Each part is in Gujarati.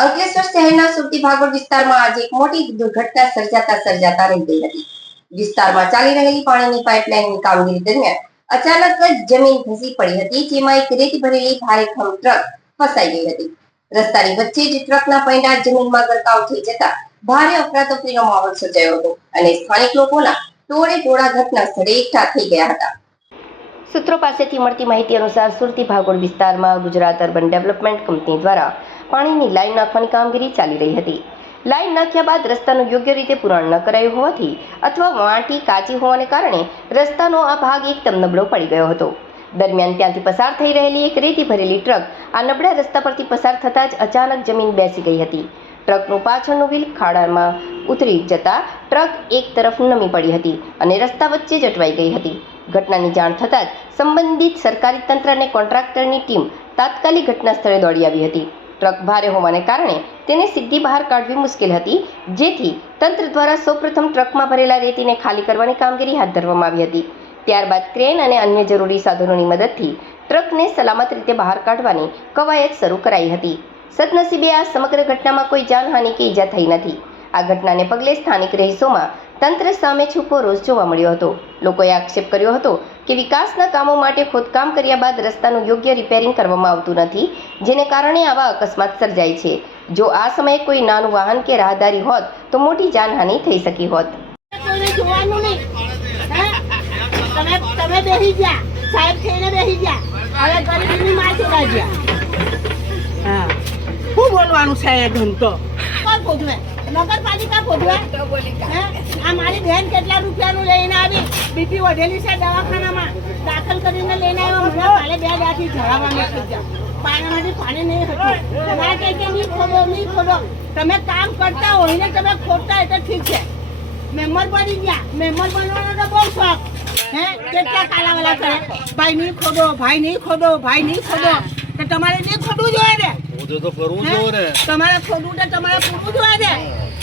અંકલેશ્વર શહેરના સુરતી ભાગોળ વિસ્તારમાં આજે એક મોટી દુર્ઘટના સર્જાતા રહી ગઈ હતી। વિસ્તારમાં ચાલી રહેલી પાણીની પાઇપલાઇનની કામગીરી દરમિયાન અચાનક જ જમીન ધસી પડી હતી, જેમાં એક રેતી ભરેલી ભારેખમ ટ્રક ફસાઈ ગઈ હતી। રસ્તાની વચ્ચે જ ટ્રકના પૈડા જમીનમાં ગરકાવ થઈ જતા ભારે અફરાતફરીનો માહોલ સર્જાયો હતો અને સ્થાનિક લોકોના ટોળે ટોળા ઘટના સ્થળે એકઠા થઈ ગયા હતા। સૂત્રો પાસેથી મળતી માહિતી અનુસાર સુરતી ભાગોળ વિસ્તારમાં ગુજરાત અર્બન ડેવલપમેન્ટ કંપની દ્વારા પાણીની લાઈન નાખવાની કામગીરી ચાલી રહી હતી। લાઈન નાખ્યા બાદ રસ્તાનું યોગ્ય રીતે પુરાણ ન કરાયું હોવાથી અથવા માટી કાચી હોવાને કારણે રસ્તાનો આ ભાગ એકદમ નબળો પડી ગયો હતો। દરમિયાન ત્યાંથી પસાર થઈ રહેલી એક રેતી ભરેલી ટ્રક આ નબળા રસ્તા પરથી પસાર થતાં જ અચાનક જમીન બેસી ગઈ હતી। ટ્રકનું પાછળનું વ્હીલ ખાડામાં ઉતરી જતા ટ્રક એક તરફ નમી પડી હતી અને રસ્તા વચ્ચે જ અટવાઈ ગઈ હતી। ઘટનાની જાણ થતાં જ સંબંધિત સરકારી તંત્ર અને કોન્ટ્રાક્ટરની ટીમ તાત્કાલિક ઘટના સ્થળે દોડી આવી હતી। ટ્રક ભારે હોવાને કારણે તેને સીધી બહાર કાઢવી મુશ્કેલ હતી, જેથી તંત્ર દ્વારા સૌપ્રથમ ટ્રકમાં ભરેલા રેતીને ખાલી કરવાની કામગીરી હાથ ધરવામાં આવી હતી। ત્યારબાદ ક્રેન અને અન્ય જરૂરી સાધનોની મદદથી ટ્રકને સલામત રીતે બહાર કાઢવાની કવાયત શરૂ કરાઈ હતી। સદનસીબે આ સમગ્ર ઘટનામાં કોઈ જાનહાનિ કે ઈજા થઈ નથી। આ ઘટનાને પગલે સ્થાનિક રહીશોમાં તંત્ર સામે છૂપો રોષ જોવા મળ્યો હતો। લોકોએ આક્ષેપ કર્યો હતો કે વિકાસના કામો માટે ખોદકામ કર્યા બાદ રસ્તાનું યોગ્ય રિપેરિંગ કરવામાં આવતું નથી, જેને કારણે આવા અકસ્માત સર્જાય છે। જો આ સમયે કોઈ નાનું વાહન કે રાહદારી હોત તો મોટી જાનહાનિ થઈ શકી હોત। નગરપાલિકા ખોદવે આ મારી બહેન કેટલા રૂપિયાનું લઈને આવી, બીપી વધેલી છે, દવાખાનામાં દાખલ કરીને લઈને આવ્યો। મને કાલે 2 દાથી જળાવવામાં થઈ ગયા, પાણીમાંથી પાણી નહીં હતું। ના કે નહીં ખોદો, તમે કામ કરતા હોય ને તમે ખોદતા એટલે ઠીક છે। મેમ્બર બની ગયા, મેમ્બર બનવાનો તો બહુ શોખ કેટલા કાલાવાલા કરે, ભાઈ નહીં ખોદો, ભાઈ નહીં ખોદો, ભાઈ નહીં ખોદો, તો તમારે નહીં ખોદવું જોઈએ ને, તમારે ખોદવું તો તમારે પૂરવું જોઈએ ને।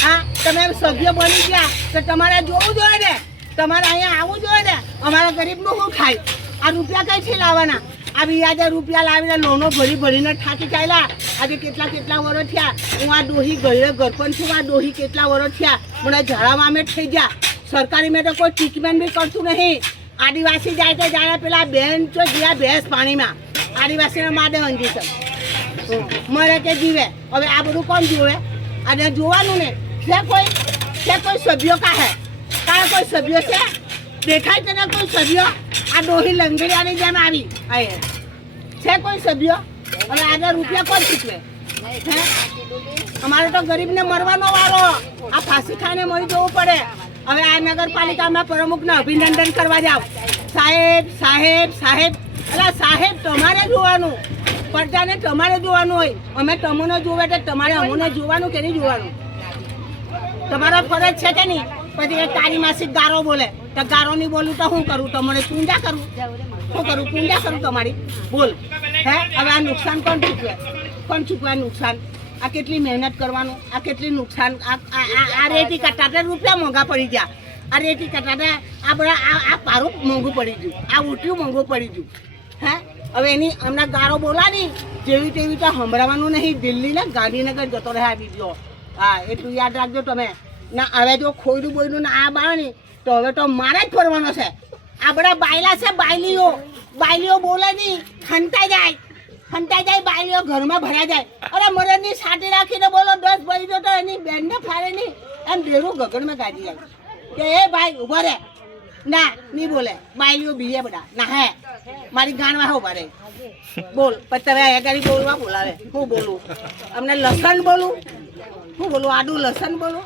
હા, તમે સભ્ય બની ગયા તો તમારે જોવું જોઈએ ને, તમારે અહીંયા આવવું જોઈએ ને। અમારા ગરીબનું શું થાય? આ રૂપિયા કઈથી લાવવાના? આ વ્યાજે રૂપિયા લાવીને લોનો ભરીને થાકી ચાલ્યા। આજે કેટલા વર્ષ થયા, હું આ ડોહી ગરપન છું, આ ડોહી કેટલા વર્ષ થયા, મને ઝાડામાં અમે થઈ ગયા। સરકારી મેં તો કોઈ ટ્રીટમેન્ટ બી કરતું નહીં। આદિવાસી જાય તો જાણે પેલા બેન તો ગયા ભેંસ પાણીમાં, આદિવાસીને માદે અંજી છે, મરે કે જીવે। હવે આ બધું કોણ જોવે? અને જોવાનું ને છે કોઈ સભ્યો કાહે કોઈ સભ્યો છે? દેખાય છે ને કોઈ સભ્યો? આ ડોહી લંગડિયાની જેમ આવી છે કોઈ સભ્યો? હવે આગળ રૂપિયા કોણ ચૂકવે? અમારે તો ગરીબને મરવાનો વારો, આ ફાંસી ખાઈને મરી જવું પડે। હવે આ નગરપાલિકામાં પ્રમુખને અભિનંદન કરવા જાવ, સાહેબ સાહેબ સાહેબ, એટલે સાહેબ તમારે જોવાનું, પ્રજાને તમારે જોવાનું હોય। અમે તમને જોવે તો તમારે અમને જોવાનું કે નહીં જોવાનું? તમારો ફરજ છે કે નહીં? પછી એક તારી માસી ગારો બોલે તો ગારો નહીં બોલું તો શું કરું? તમારે પૂંજા કરું? શું કરું? પૂંજા કરું તમારી? બોલ હવે આ નુકસાન કોણ ચૂકવે? નુકસાન આ કેટલી મહેનત કરવાનું, આ કેટલી નુકસાન। આ રેતી કટાટે રૂપિયા મોંઘા પડી ગયા, આ રેતી કટાટે આ બધા આ પારું મોંઘું પડી ગયું, આ ઉઠ્યું મોંઘું પડી ગયું। હવે એની હમણાં ગારો બોલાની જેવી તેવી તો સંભળાવવાનું નહીં। દિલ્હી ને ગાંધીનગર જતો રહે બીજો। હા, એટલું યાદ રાખજો તમે ના। હવે જો ખોયલું બોયલું ને આ બાળની તો હવે તો મારે જ ફરવાનો છે। આ બધા બાયલા છે, બાયલીઓ બોલે નહીં, ખંતાઈ જાય બાયલીઓ ઘરમાં ભરાઈ જાય। અરે મરદની છાટી રાખીને બોલો 10 ભાઈ તો એની બેનને ફાડે નહીં, એમ ભેરું ગગનમાં ગાડી જાય કે એ ભાઈ ઉભા રે, ના નહીં બોલે। બાયલીઓ બીએ બધા ના હે મારી ગાણવા ઉભા રે, બોલ પછી તમે અહીંયા બોલવા બોલાવે। હું બોલું? અમને લસણ બોલું? હું બોલું? આડું લસણ બોલું?